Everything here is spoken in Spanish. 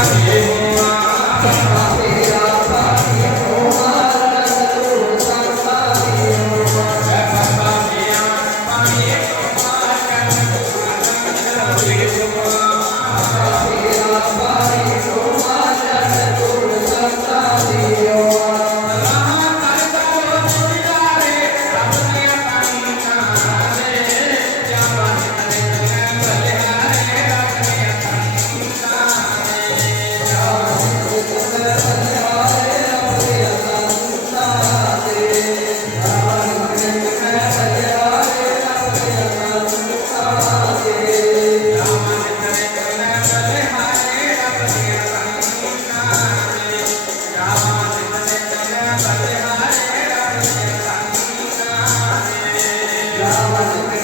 Hare